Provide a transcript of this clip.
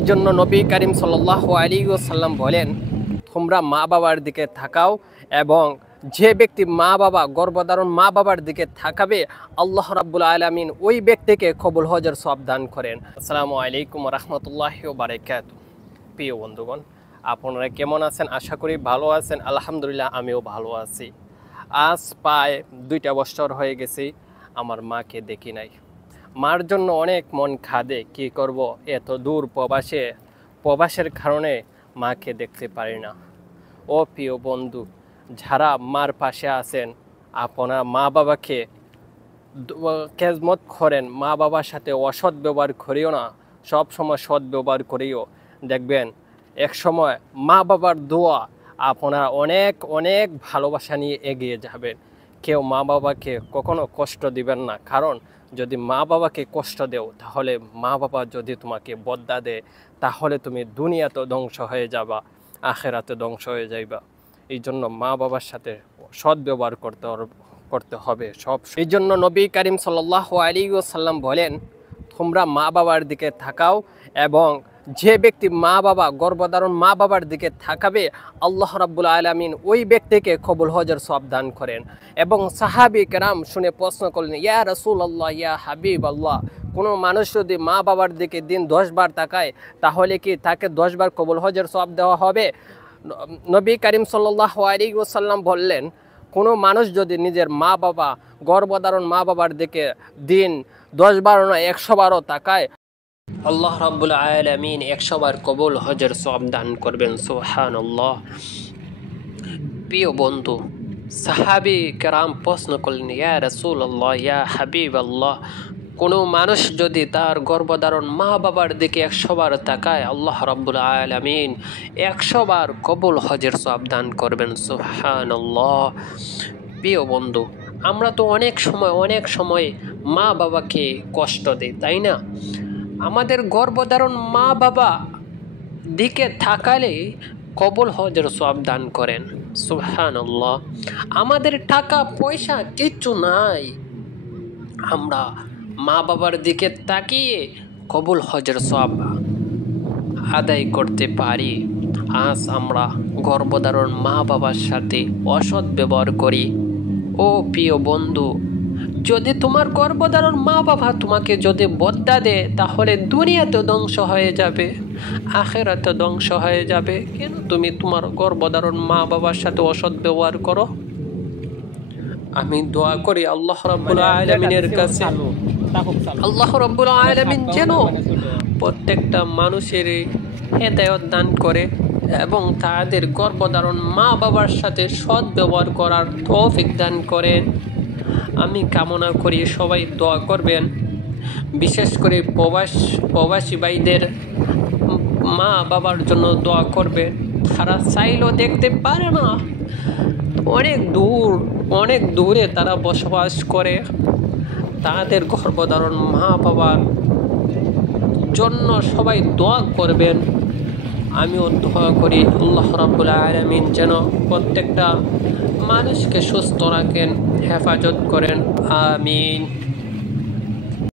এই জন্য নবী করিম সাল্লাল্লাহু আলাইহি ওয়াসাল্লাম বলেন, তোমরা মা বাবার দিকে তাকাও, এবং যে ব্যক্তি মা বাবা গর্ভধারণ মা বাবার দিকে তাকাবে আল্লাহ রাব্বুল আলামিন ওই ব্যক্তিকে কবুল হজের সওয়াব দান করেন। আসসালামু আলাইকুম ওয়া রাহমাতুল্লাহি ওয়া বারাকাতুহু। প্রিয় বন্ধুগণ, আপনারা কেমন আছেন? আশা করি ভালো আছেন। আলহামদুলিল্লাহ, আমিও ভালো আছি। আজ প্রায় 2টা বছর হয়ে গেছে আমার মাকে দেখি নাই। মার জন্য অনেক মন খাদে, কি করব, এত দূর প্রবাসের কারণে মাকে দেখতে পারি না। ও প্রিয় বন্ধু, যারা মার পাশে আছেন, আপনারা মা বাবাকে খেদমত করেন, মা বাবার সাথে অসৎ ব্যবহার করিও না, সব সময় সৎ ব্যবহার করিও। দেখবেন এক সময় মা বাবার দোয়া আপনারা অনেক অনেক ভালোবাসা নিয়ে এগিয়ে যাবেন। কেউ মা বাবাকে কখনো কষ্ট দিবেন না, কারণ যদি মা বাবাকে কষ্ট দেও, তাহলে মা বাবা যদি তোমাকে বদ্দা দেয়, তাহলে তুমি দুনিয়াতে ধ্বংস হয়ে যাবা, আখেরাতে ধ্বংস হয়ে যাইবা। এই জন্য মা বাবার সাথে সৎ ব্যবহার করতে হবে সব। এই জন্য নবী করিম সাল্লাল্লাহু আলাইহি ওয়াসাল্লাম বলেন, তোমরা মা বাবার দিকে তাকাও, এবং যে ব্যক্তি মা বাবা গর্ভধারণ মা বাবার দিকে তাকাবে আল্লাহ রাব্বুল আলামিন ওই ব্যক্তিকে কবুল হজের সওয়াব দান করেন। এবং সাহাবী কেরাম শুনে প্রশ্ন করলেন, ইয়া রাসূলুল্লাহ, ইয়া হাবিব আল্লাহ, কোনো মানুষ যদি মা বাবার দিকে দিন 10 বার তাকায়, তাহলে কি তাকে 10 বার কবুল হজের সওয়াব দেওয়া হবে? নবী করিম সাল্লাল্লাহু আলাইহি ওয়াসাল্লাম বললেন, কোনো মানুষ যদি নিজের মা বাবা গর্ভধারণ মা বাবার দিকে দিন 10 বার না 100 বারও তাকায়, আল্লাহ রাব্বুল আলামিন 100 বার কবুল হজের সওয়াব দান করবেন। সুবহানাল্লাহ। প্রিয় বন্ধু, সাহাবী কেরাম প্রশ্ন করলেন, ইয়া রাসূলুল্লাহ, ইয়া হাবিবাল্লাহ, কোনো মানুষ যদি তার গর্ভধারণ মা বাবার দিকে 100 বার তাকায়, আল্লাহ রাব্বুল আলামিন 100 বার কবুল হজের সওয়াব দান করবেন। সুবহানাল্লাহ। প্রিয় বন্ধু, আমরা তো অনেক সময় মা বাবাকে কষ্ট দিই, তাই না? আমাদের গর্ভধারণ মা বাবা দিকে থাকালে কবুল হজের সওয়াব দান করেন। সুবহানাল্লাহ। আমাদের টাকা পয়সা কিচ্ছু নাই, আমরা মা বাবার দিকে তাকিয়ে কবুল হজের সওয়াব আদায় করতে পারি। আজ আমরা গর্ভধারণ মা বাবার সাথে অসৎ ব্যবহার করি। ও প্রিয় বন্ধু, যদি তোমার গর্ভধারণ মা বাবা তোমাকে যদি বদ্দা দেয়, তাহলে দুনিয়াতে ধ্বংস হয়ে যাবে, আখেরাতে ধ্বংস হয়ে যাবে। কেন তুমি তোমার গর্ভধারণ মা বাবার সাথে অসৎ ব্যবহার করো? আমি দোয়া করি আল্লাহ রাব্বুল আলামিনের কাছে, আল্লাহ রাব্বুল আলামিন যেন প্রত্যেকটা মানুষের হেদায়েত দান করে এবং তাদের গর্ভধারণ মা বাবার সাথে সৎ ব্যবহার করার তৌফিক দান করেন। আমি কামনা করি সবাই দোয়া করবেন, বিশেষ করে প্রবাসী ভাইদের মা বাবার জন্য দোয়া করবেন। তারা চাইলেও দেখতে পারে না, অনেক দূরে তারা বসবাস করে। তাদের গর্ভধারণ মা বাবার জন্য সবাই দোয়া করবেন। আমিও দোয়া করি আল্লাহ রাব্বুল আলামিন যেন প্রত্যেকটা মানুষকে সুস্থ রাখেন, হেফাজত করেন। আমিন।